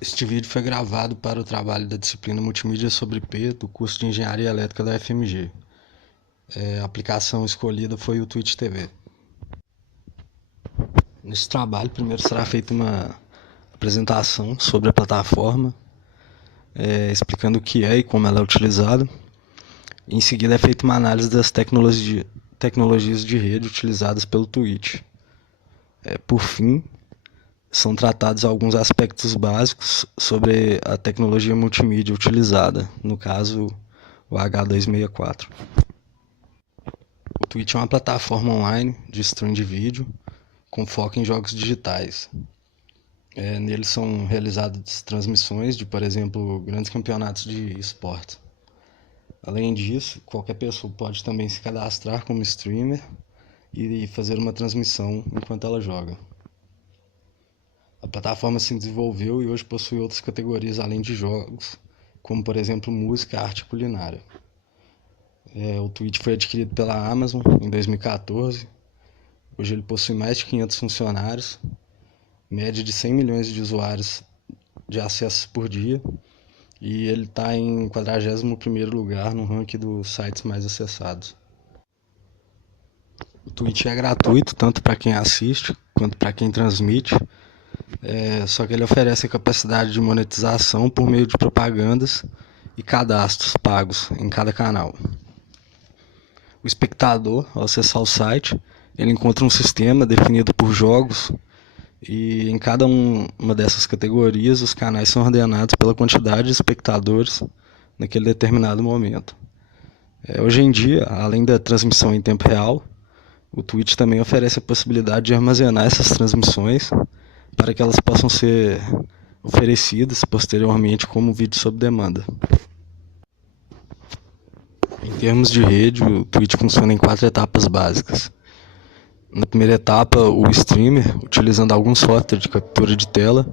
Este vídeo foi gravado para o trabalho da disciplina Multimídia sobre P do curso de Engenharia Elétrica da UFMG. A aplicação escolhida foi o Twitch TV. Nesse trabalho, primeiro será feita uma apresentação sobre a plataforma, explicando o que é e como ela é utilizada. Em seguida é feita uma análise das tecnologias de rede utilizadas pelo Twitch. Por fim, são tratados alguns aspectos básicos sobre a tecnologia multimídia utilizada, no caso o H264. O Twitch é uma plataforma online de stream de vídeo com foco em jogos digitais. Nele são realizadas transmissões de, por exemplo, grandes campeonatos de esportes. Além disso, qualquer pessoa pode também se cadastrar como streamer e fazer uma transmissão enquanto ela joga. A plataforma se desenvolveu e hoje possui outras categorias além de jogos, como por exemplo música, arte e culinária. O Twitch foi adquirido pela Amazon em 2014. Hoje ele possui mais de 500 funcionários, média de 100 milhões de usuários de acessos por dia, e ele está em 41º lugar no ranking dos sites mais acessados. O Twitch é gratuito tanto para quem assiste quanto para quem transmite, só que ele oferece a capacidade de monetização por meio de propagandas e cadastros pagos em cada canal. O espectador, ao acessar o site, ele encontra um sistema definido por jogos e em cada uma dessas categorias os canais são ordenados pela quantidade de espectadores naquele determinado momento. Hoje em dia, além da transmissão em tempo real, o Twitch também oferece a possibilidade de armazenar essas transmissões para que elas possam ser oferecidas posteriormente como vídeo sob demanda. Em termos de rede, o Twitch funciona em 4 etapas básicas. Na primeira etapa, o streamer, utilizando algum software de captura de tela,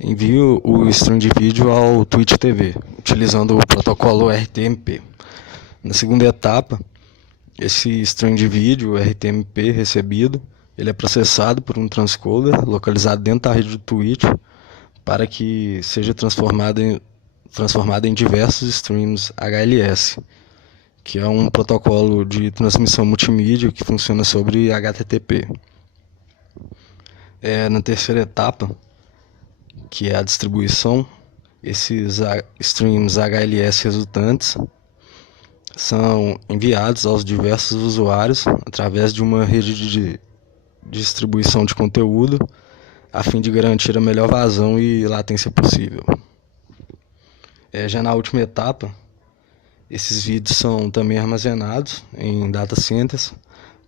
envia o stream de vídeo ao Twitch TV, utilizando o protocolo RTMP. Na segunda etapa, esse stream de vídeo RTMP recebido, ele é processado por um transcoder localizado dentro da rede do Twitch para que seja transformado em diversos streams HLS, que é um protocolo de transmissão multimídia que funciona sobre HTTP. Na terceira etapa, que é a distribuição, esses streams HLS resultantes são enviados aos diversos usuários através de uma rede de distribuição de conteúdo, a fim de garantir a melhor vazão e latência possível. Já na última etapa, esses vídeos são também armazenados em data centers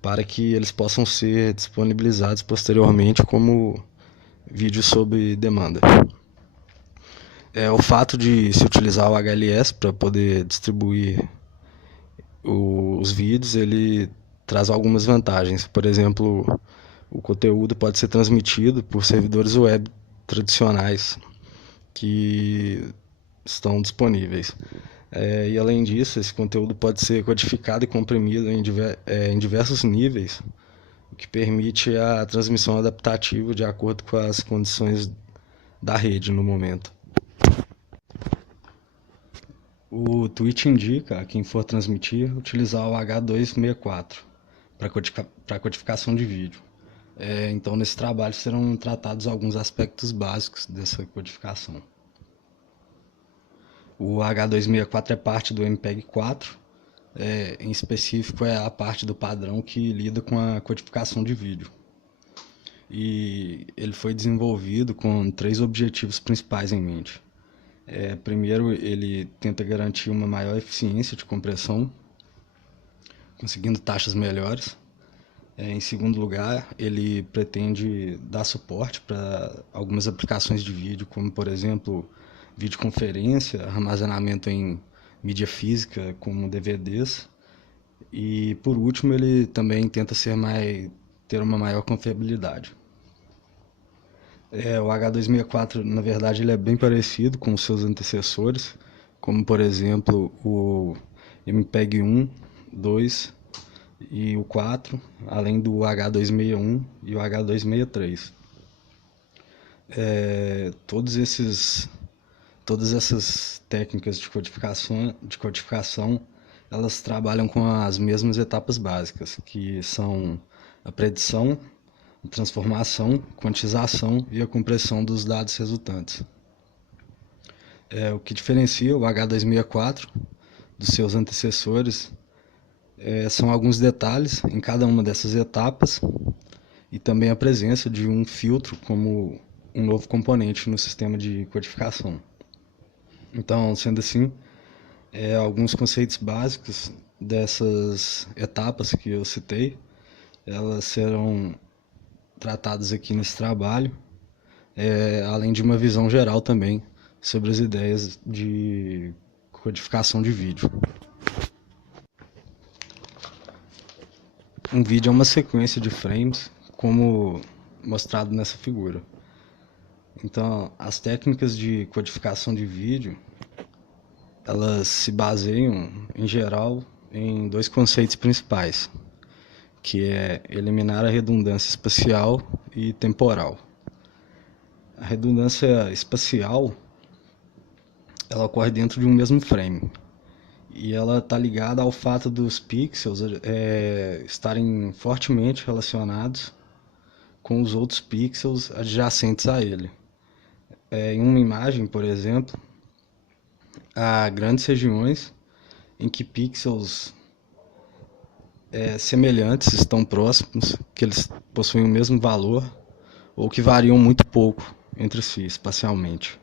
para que eles possam ser disponibilizados posteriormente como vídeos sob demanda. O fato de se utilizar o HLS para poder distribuir os vídeos, ele traz algumas vantagens. Por exemplo, o conteúdo pode ser transmitido por servidores web tradicionais que estão disponíveis. E além disso, esse conteúdo pode ser codificado e comprimido em diversos níveis, o que permite a transmissão adaptativa de acordo com as condições da rede no momento. O Twitch indica a quem for transmitir utilizar o H264 para codificação de vídeo. Então, nesse trabalho serão tratados alguns aspectos básicos dessa codificação. O H264 é parte do MPEG-4, em específico é a parte do padrão que lida com a codificação de vídeo. E ele foi desenvolvido com 3 objetivos principais em mente. Primeiro, ele tenta garantir uma maior eficiência de compressão, conseguindo taxas melhores. Em segundo lugar, ele pretende dar suporte para algumas aplicações de vídeo, como por exemplo, videoconferência, armazenamento em mídia física, como DVDs. E por último, ele também tenta ter uma maior confiabilidade. O H264, na verdade, ele é bem parecido com os seus antecessores, como por exemplo o MPEG-1, 2 e o 4, além do H261 e o H263. Todos esses Todas essas técnicas de codificação, elas trabalham com as mesmas etapas básicas, que são a predição, a transformação, quantização e a compressão dos dados resultantes. O que diferencia o H264 dos seus antecessores são alguns detalhes em cada uma dessas etapas e também a presença de um filtro como um novo componente no sistema de codificação. Então, sendo assim, alguns conceitos básicos dessas etapas que eu citei, elas serão tratadas aqui nesse trabalho, além de uma visão geral também sobre as ideias de codificação de vídeo. Um vídeo é uma sequência de frames, como mostrado nessa figura. Então, as técnicas de codificação de vídeo, elas se baseiam, em geral, em dois conceitos principais, que é eliminar a redundância espacial e temporal. A redundância espacial, ela ocorre dentro de um mesmo frame, e ela está ligada ao fato dos pixels estarem fortemente relacionados com os outros pixels adjacentes a ele. Em uma imagem, por exemplo, há grandes regiões em que pixels semelhantes estão próximos, que eles possuem o mesmo valor ou que variam muito pouco entre si espacialmente.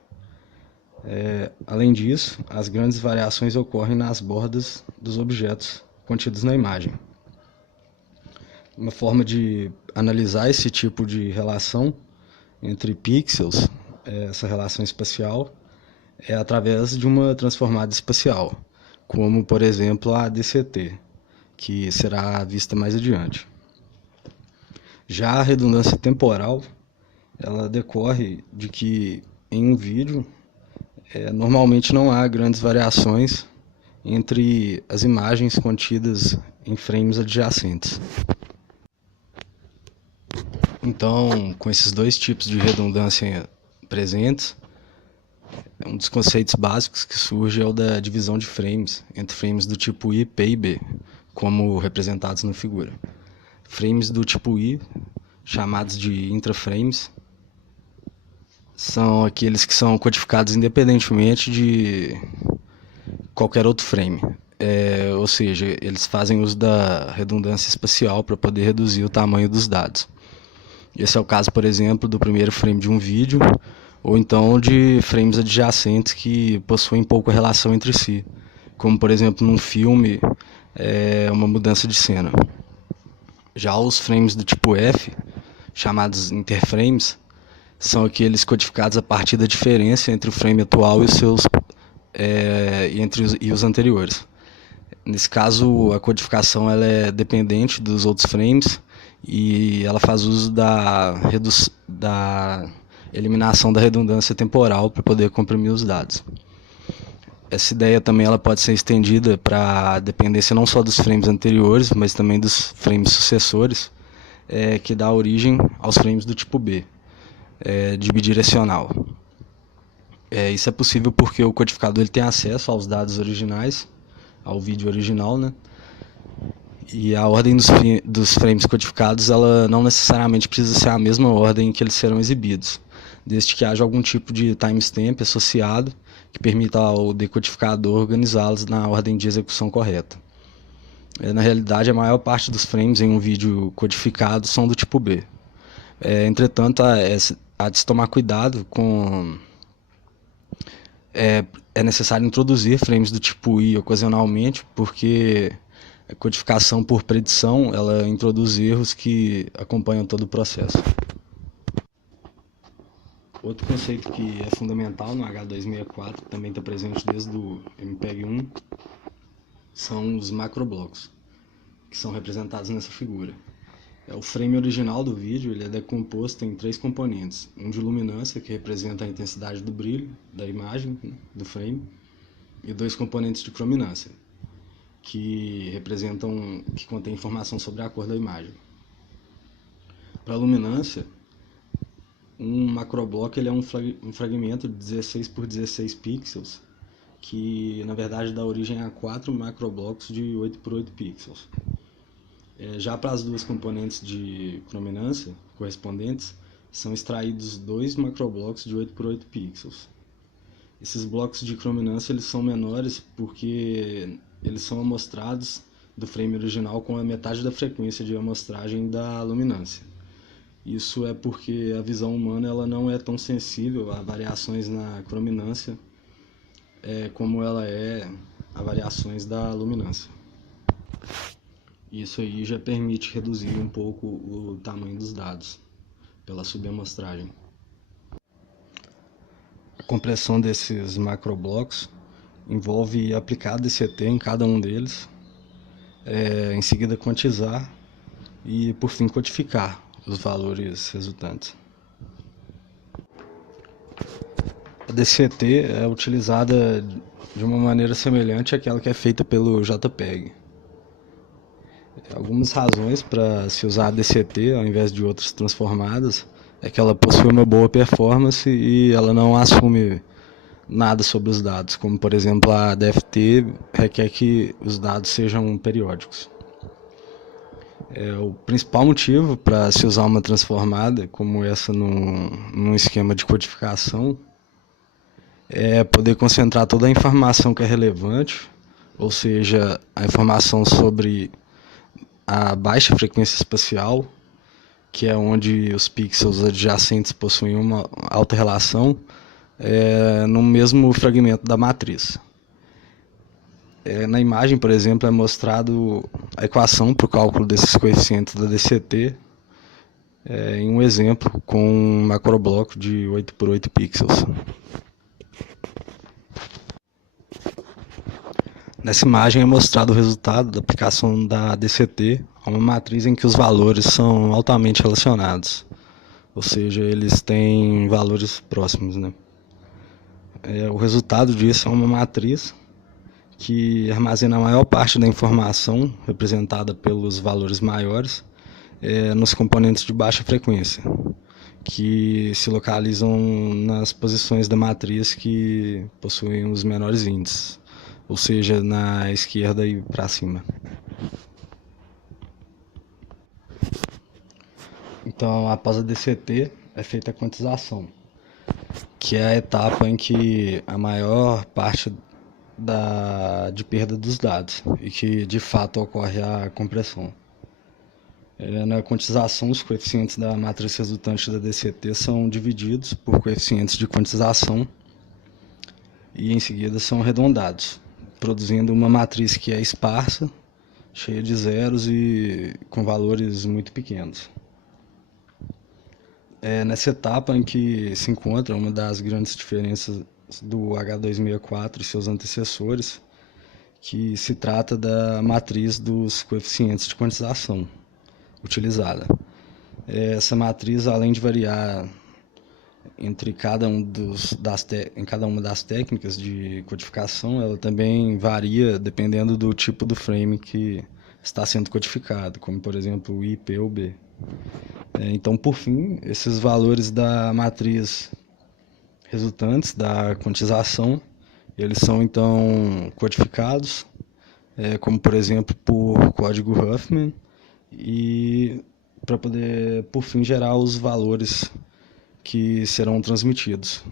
Além disso, as grandes variações ocorrem nas bordas dos objetos contidos na imagem. Uma forma de analisar esse tipo de relação entre pixels, essa relação espacial, é através de uma transformada espacial, como, por exemplo, a DCT, que será vista mais adiante. Já a redundância temporal, ela decorre de que em um vídeo normalmente não há grandes variações entre as imagens contidas em frames adjacentes. Então, com esses dois tipos de redundância presentes, um dos conceitos básicos que surge é o da divisão de frames entre frames do tipo I, P e B, como representados na figura. Frames do tipo I, chamados de intraframes, são aqueles que são codificados independentemente de qualquer outro frame. Ou seja, eles fazem uso da redundância espacial para poder reduzir o tamanho dos dados. Esse é o caso, por exemplo, do primeiro frame de um vídeo, ou então de frames adjacentes que possuem pouca relação entre si, como, por exemplo, num filme, uma mudança de cena. Já os frames do tipo F, chamados interframes, são aqueles codificados a partir da diferença entre o frame atual e os anteriores. Nesse caso, a codificação ela é dependente dos outros frames e ela faz uso da eliminação da redundância temporal para poder comprimir os dados. Essa ideia também ela pode ser estendida para a dependência não só dos frames anteriores, mas também dos frames sucessores, que dá origem aos frames do tipo B, de bidirecional. Isso é possível porque o codificador ele tem acesso aos dados originais, ao vídeo original, né? E a ordem dos frames codificados ela não necessariamente precisa ser a mesma ordem que eles serão exibidos, desde que haja algum tipo de timestamp associado que permita ao decodificador organizá-los na ordem de execução correta. Na realidade, a maior parte dos frames em um vídeo codificado são do tipo B. Entretanto, há de se tomar cuidado com... É necessário introduzir frames do tipo I ocasionalmente, porque a codificação por predição ela introduz erros que acompanham todo o processo. Outro conceito que é fundamental no H264, que também está presente desde o MPEG-1, são os macroblocos, que são representados nessa figura. O frame original do vídeo ele é decomposto em três componentes. Um de luminância, que representa a intensidade do brilho da imagem, do frame, e dois componentes de crominância, que contém informação sobre a cor da imagem. Para a luminância, Um macrobloco ele é um fragmento de 16 por 16 pixels, que na verdade dá origem a 4 macroblocos de 8 por 8 pixels. Já para as duas componentes de crominância correspondentes, são extraídos 2 macroblocos de 8 por 8 pixels. Esses blocos de crominância eles são menores porque eles são amostrados do frame original com a metade da frequência de amostragem da luminância. Isso é porque a visão humana ela não é tão sensível a variações na crominância como ela é a variações da luminância. Isso aí já permite reduzir um pouco o tamanho dos dados pela subamostragem. A compressão desses macroblocos envolve aplicar DCT em cada um deles, em seguida quantizar e por fim codificar os valores resultantes. A DCT é utilizada de uma maneira semelhante àquela que é feita pelo JPEG. Algumas razões para se usar a DCT ao invés de outras transformadas é que ela possui uma boa performance e ela não assume nada sobre os dados, como por exemplo a DFT requer que os dados sejam periódicos. O principal motivo para se usar uma transformada como essa num esquema de codificação é poder concentrar toda a informação que é relevante, ou seja, a informação sobre a baixa frequência espacial, que é onde os pixels adjacentes possuem uma alta relação, no mesmo fragmento da matriz. Na imagem, por exemplo, é mostrado a equação para o cálculo desses coeficientes da DCT em um exemplo com um macrobloco de 8 por 8 pixels. Nessa imagem é mostrado o resultado da aplicação da DCT a uma matriz em que os valores são altamente relacionados, ou seja, eles têm valores próximos, né? O resultado disso é uma matriz que armazena a maior parte da informação representada pelos valores maiores nos componentes de baixa frequência, que se localizam nas posições da matriz que possuem os menores índices, ou seja, na esquerda e para cima. Então, após a DCT, é feita a quantização, que é a etapa em que a maior parte de perda dos dados e que de fato ocorre a compressão. Na quantização, os coeficientes da matriz resultante da DCT são divididos por coeficientes de quantização e em seguida são arredondados, produzindo uma matriz que é esparsa, cheia de zeros e com valores muito pequenos. Nessa etapa em que se encontra uma das grandes diferenças do H264 e seus antecessores, que se trata da matriz dos coeficientes de quantização utilizada. Essa matriz, além de variar entre cada uma das técnicas de codificação, ela também varia dependendo do tipo do frame que está sendo codificado, como por exemplo o I, P ou B. Então, por fim, esses valores da matriz resultantes da quantização, eles são então codificados, como por exemplo por código Huffman, e para poder, por fim, gerar os valores que serão transmitidos.